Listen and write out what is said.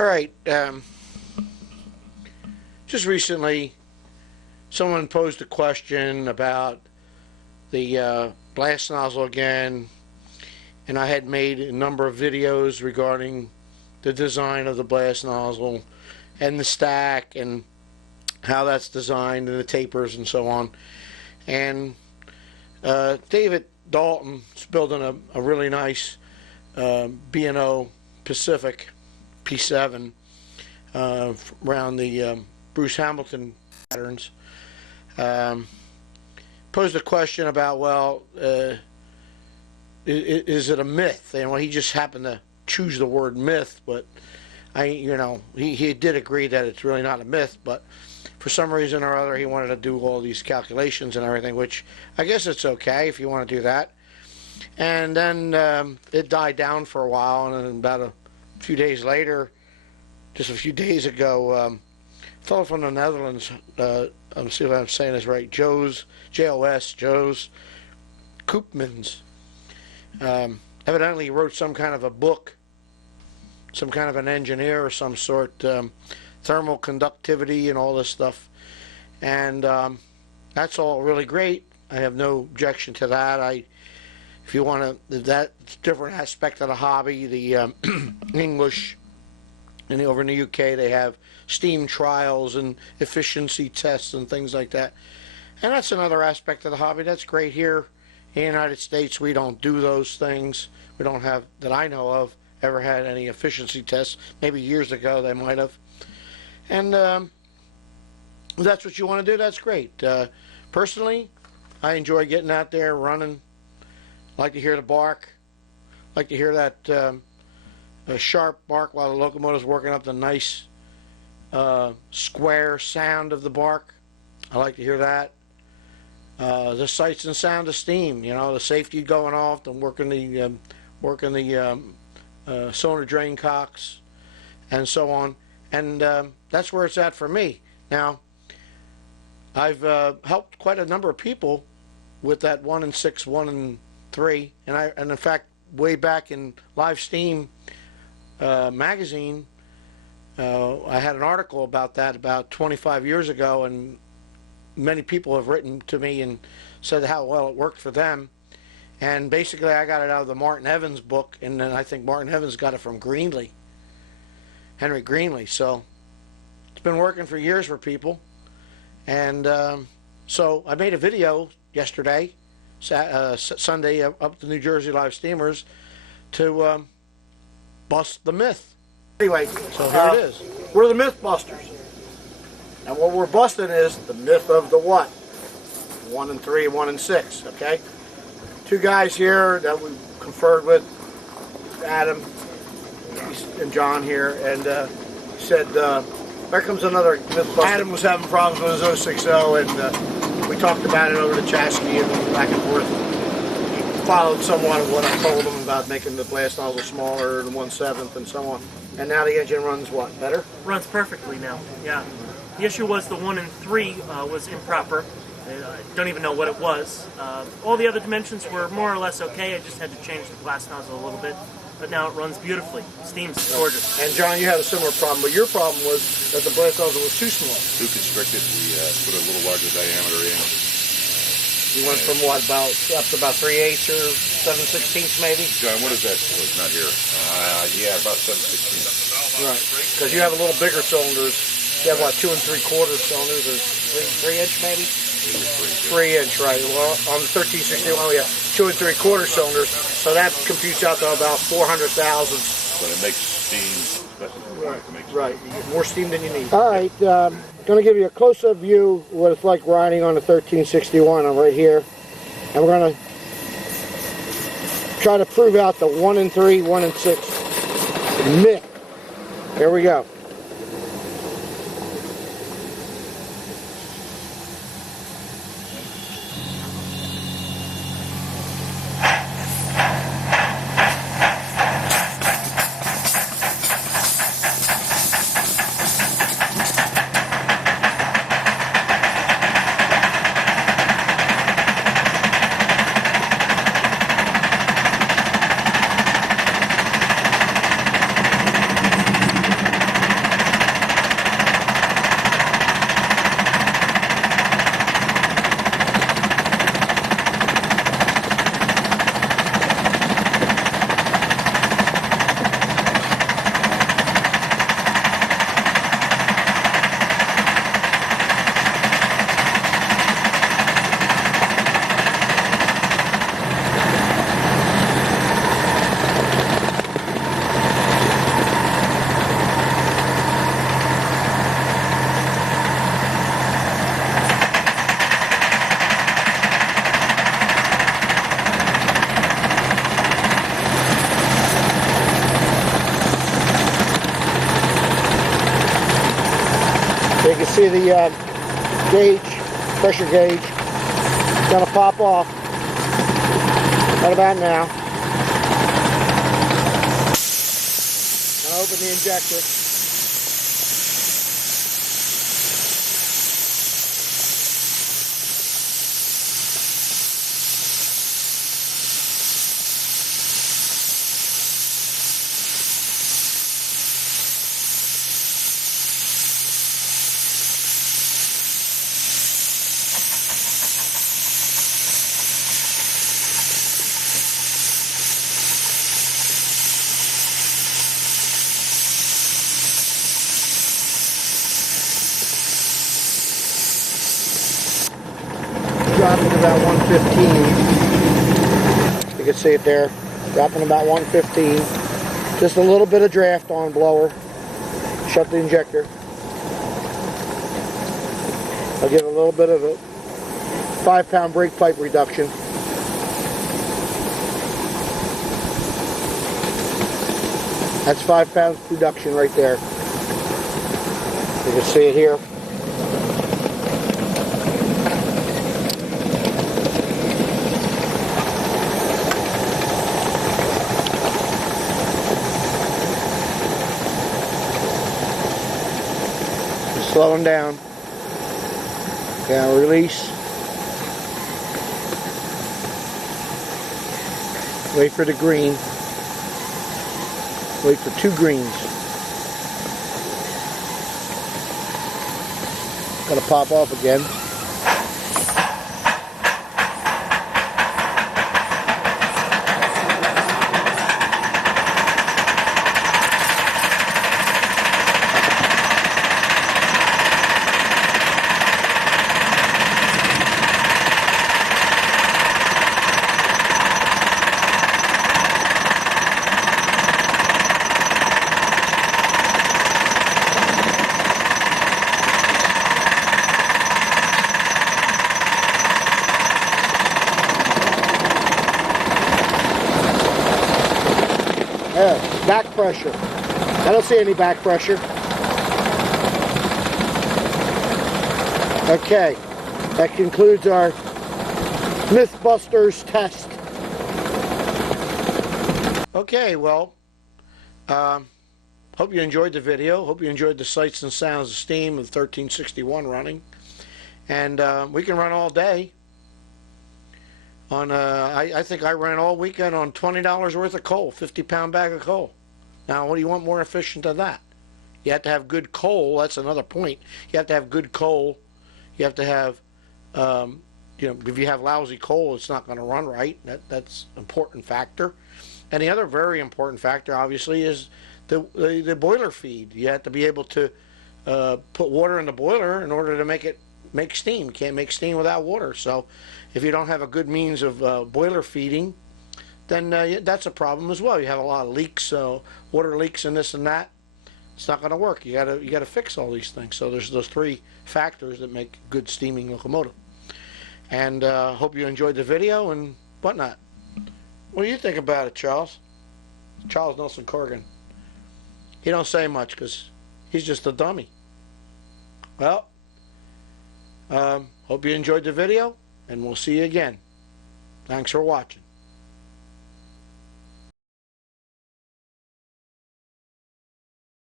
All right. Just recently, someone posed a question about the blast nozzle again, and I had made a number of videos regarding the design of the blast nozzle and the stack and how that's designed and the tapers and so on. And David Dalton is building a really nice B&O Pacific P7 around the Bruce Hamilton patterns. Posed a question about, well, is it a myth? And well, he just happened to choose the word myth, but he did agree that it's really not a myth, but for some reason or other he wanted to do all these calculations and everything, which I guess it's okay if you want to do that. And then it died down for a while, and then about a few days later, just a few days ago, a fellow from the Netherlands, I'm see if I'm saying this right, Jo's Koopmans, evidently wrote some kind of a book, some kind of an engineer or some sort, thermal conductivity and all this stuff, and that's all really great. I have no objection to that. If you want to, that different aspect of the hobby, the English, and over in the UK they have steam trials and efficiency tests and things like that, and that's another aspect of the hobby. That's great. Here in the United States we don't do those things. We don't have, that I know of, ever had any efficiency tests. Maybe years ago they might have. And if that's what you want to do, that's great. Personally, I enjoy getting out there, running. Like to hear the bark. Like to hear that sharp bark while the locomotive's working up the nice square sound of the bark. I like to hear that. The sights and sound of steam. You know, the safety going off, and working the cylinder drain cocks, and so on. And that's where it's at for me. Now, I've helped quite a number of people with that 1 and 6, 1 and 3, and in fact, way back in Live Steam magazine, I had an article about that about 25 years ago, and many people have written to me and said how well it worked for them. And basically, I got it out of the Martin Evans book, and then I think Martin Evans got it from Greenlee, Henry Greenlee. So it's been working for years for people. And so I made a video yesterday, Sunday, up to New Jersey Live Steamers, to bust the myth. Anyway, so here it is. We're the Mythbusters. And what we're busting is the myth of the what? 1 and 3, 1 and 6, okay? Two guys here that we conferred with, Adam and John here, and said, there comes another Mythbuster. Adam was having problems with his 060, and we talked about it over the chassis and back and forth. He followed somewhat of what I told him about making the blast nozzle smaller than 1/7 and so on. And now the engine runs what, better? Runs perfectly now, yeah. The issue was the 1 and 3 was improper. I don't even know what it was. All the other dimensions were more or less okay. I just had to change the blast nozzle a little bit. But now it runs beautifully. Steam's gorgeous. And John, you had a similar problem, but your problem was that the blast nozzle was too small. Too constricted. We put a little larger diameter in. You went from what, up to about 3/8 or 7/16 maybe? John, what is that? Well, it's not here. Yeah, about 7/16. Right. Because you have a little bigger cylinders. You have what, 2 3/4 cylinders, or 3-inch maybe? 3-inch, right. Well, on the 1361 we have 2 3/4 cylinders, so that computes out to about 400 thousandths. But it makes steam, especially if you want to make steam. Right, you get more steam than you need. All right, going to give you a close-up view of what it's like riding on the 1361. I'm right here, and we're going to try to prove out the 1 and 3, 1 and 6 myth. Here we go. can see the gauge, pressure gauge, going to pop off right about now. I'll open the injector. Dropping about 115. You can see it there. Dropping about 115. Just a little bit of draft on blower. Shut the injector. I'll give a little bit of a 5-pound brake pipe reduction. That's 5 pounds reduction right there. You can see it here. Slowing down. Now release. Wait for the green. Wait for 2 greens. Gonna pop off again. Back pressure. I don't see any back pressure. Okay, that concludes our Mythbusters test. Okay, well, hope you enjoyed the video. Hope you enjoyed the sights and sounds of steam of 1361 running. And we can run all day. On I think I ran all weekend on $20 worth of coal, 50-pound bag of coal. Now, what do you want more efficient than that? You have to have good coal. That's another point. You have to have good coal. You have to have, if you have lousy coal, it's not going to run right. That's an important factor. And the other very important factor, obviously, is the boiler feed. You have to be able to put water in the boiler in order to make steam. You can't make steam without water. So if you don't have a good means of boiler feeding, then that's a problem as well. You have a lot of leaks, water leaks and this and that. It's not going to work. You got to fix all these things. So there's those 3 factors that make a good steaming locomotive. And hope you enjoyed the video and whatnot. What do you think about it, Charles? Charles Nelson Corrigan. He don't say much because he's just a dummy. Well, hope you enjoyed the video, and we'll see you again. Thanks for watching.